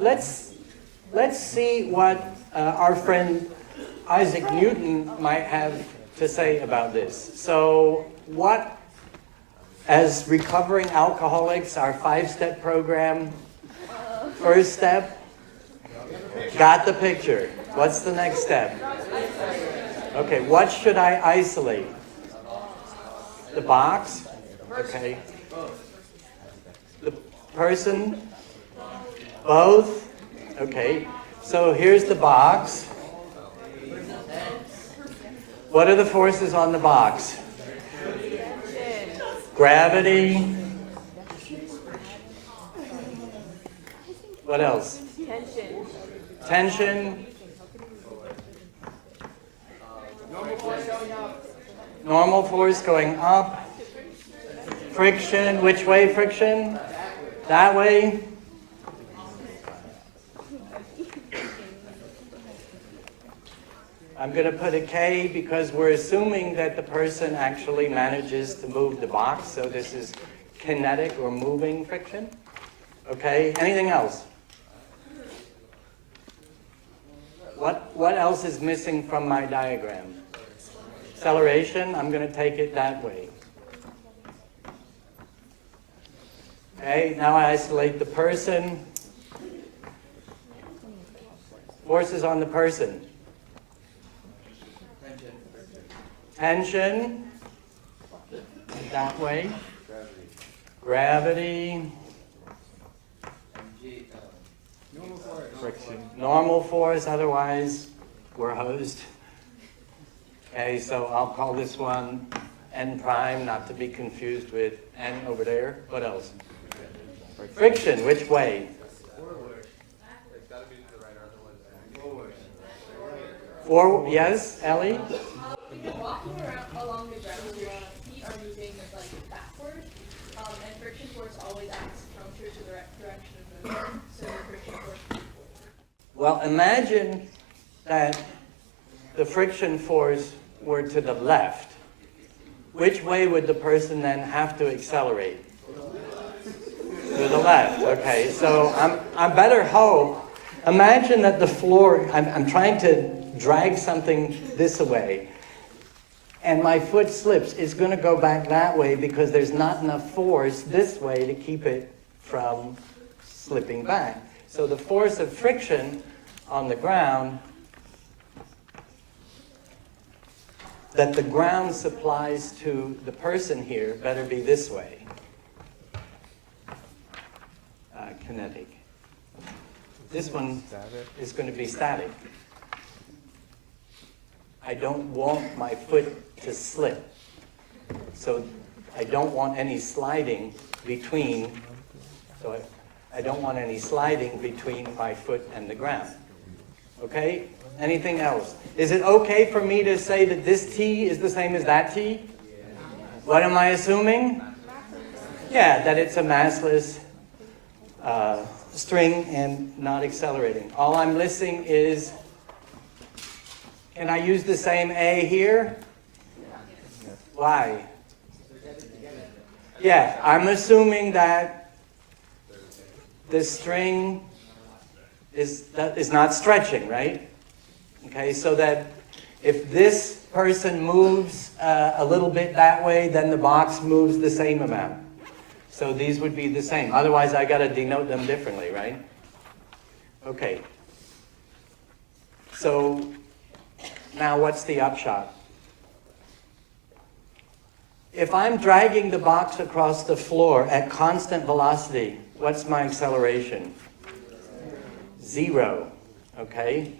let's see what our friend Isaac Newton might have to say about this. So what, as recovering alcoholics, our 5-step program, first step, got the picture. What's the next step? Okay, what should I isolate? The box? Okay. The person? Both? Okay. So here's the box. What are the forces on the box? Gravity. What else? Tension. Normal force going up. Friction. Which way friction? That way. I'm going to put a K because we're assuming that the person actually manages to move the box. So this is kinetic or moving friction. Okay, anything else? What else is missing from my diagram? Acceleration, I'm going to take it that way. Okay, now I isolate the person. Forces on the person. Tension, that way. Gravity. Friction. Normal force, otherwise we're hosed. Okay, so I'll call this one N prime, not to be confused with N over there. What else? Friction, which way? Forward. It's got to be to the right or otherwise. Forward. Forward, yes, Ellie? If you're walking around along the ground, your feet are moving like backward, and friction force always acts counter to the direction of movement. So your friction force. Well, imagine that the friction force were to the left. Which way would the person then have to accelerate? To the left. Okay, so I better hope. Imagine that the floor, I'm trying to drag something this way, and my foot slips. It's going to go back that way because there's not enough force this way to keep it from slipping back. So the force of friction on the ground that the ground supplies to the person here better be this way. Kinetic. This one is going to be static. I don't want my foot to slip. So I don't want any sliding between, I don't want any sliding between my foot and the ground. Okay? Anything else? Is it okay for me to say that this T is the same as that T? What am I assuming? Yeah, that it's a massless string and not accelerating. All I'm listing is, can I use the same A here? Why? Yeah, I'm assuming that the string is not stretching, right? Okay, so that if this person moves a little bit that way, then the box moves the same amount. So these would be the same. Otherwise, I got to denote them differently, right? Okay. So now what's the upshot? If I'm dragging the box across the floor at constant velocity, what's my acceleration? 0. Okay?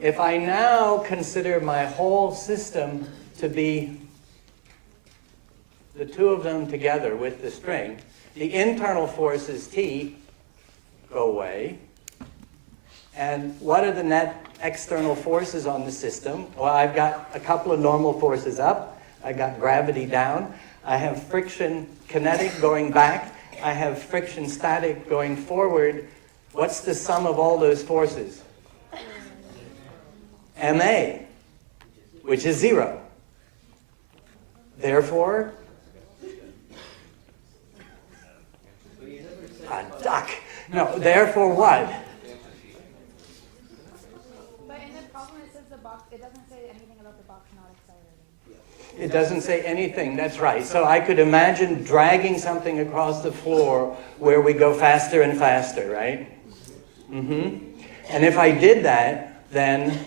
If I now consider my whole system to be the two of them together with the string, the internal forces T go away. And what are the net external forces on the system? Well, I've got a couple of normal forces up. I got gravity down. I have friction kinetic going back. I have friction static going forward. What's the sum of all those forces? MA, which is 0. Therefore, a duck. No, therefore what? But in the problem it says the box, it doesn't say anything about the box not accelerating. It doesn't say anything, that's right. So I could imagine dragging something across the floor where we go faster and faster, right? Mm-hmm. And if I did that, then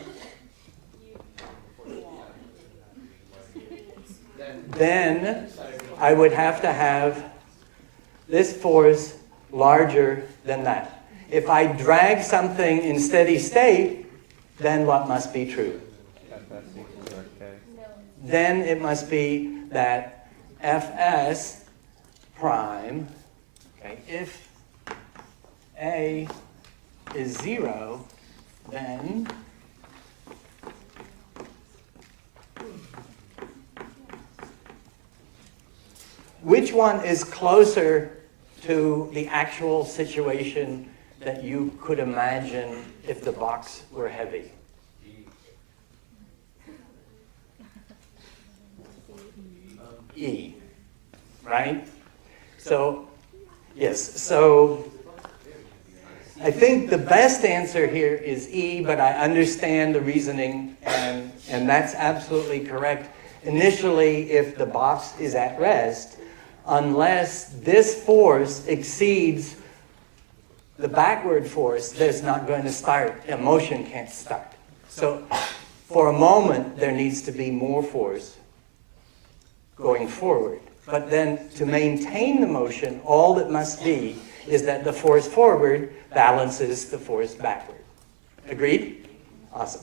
I would have to have this force larger than that. If I drag something in steady state, then what must be true? Then it must be that Fs prime, okay, if A is 0, then which one is closer to the actual situation that you could imagine if the box were heavy? E, right? So, yes, so I think the best answer here is E, but I understand the reasoning, and that's absolutely correct. Initially, if the box is at rest, unless this force exceeds the backward force, there's not going to start. A motion can't start. So for a moment, there needs to be more force going forward. But then to maintain the motion, all that must be is that the force forward balances the force backward. Agreed? Awesome.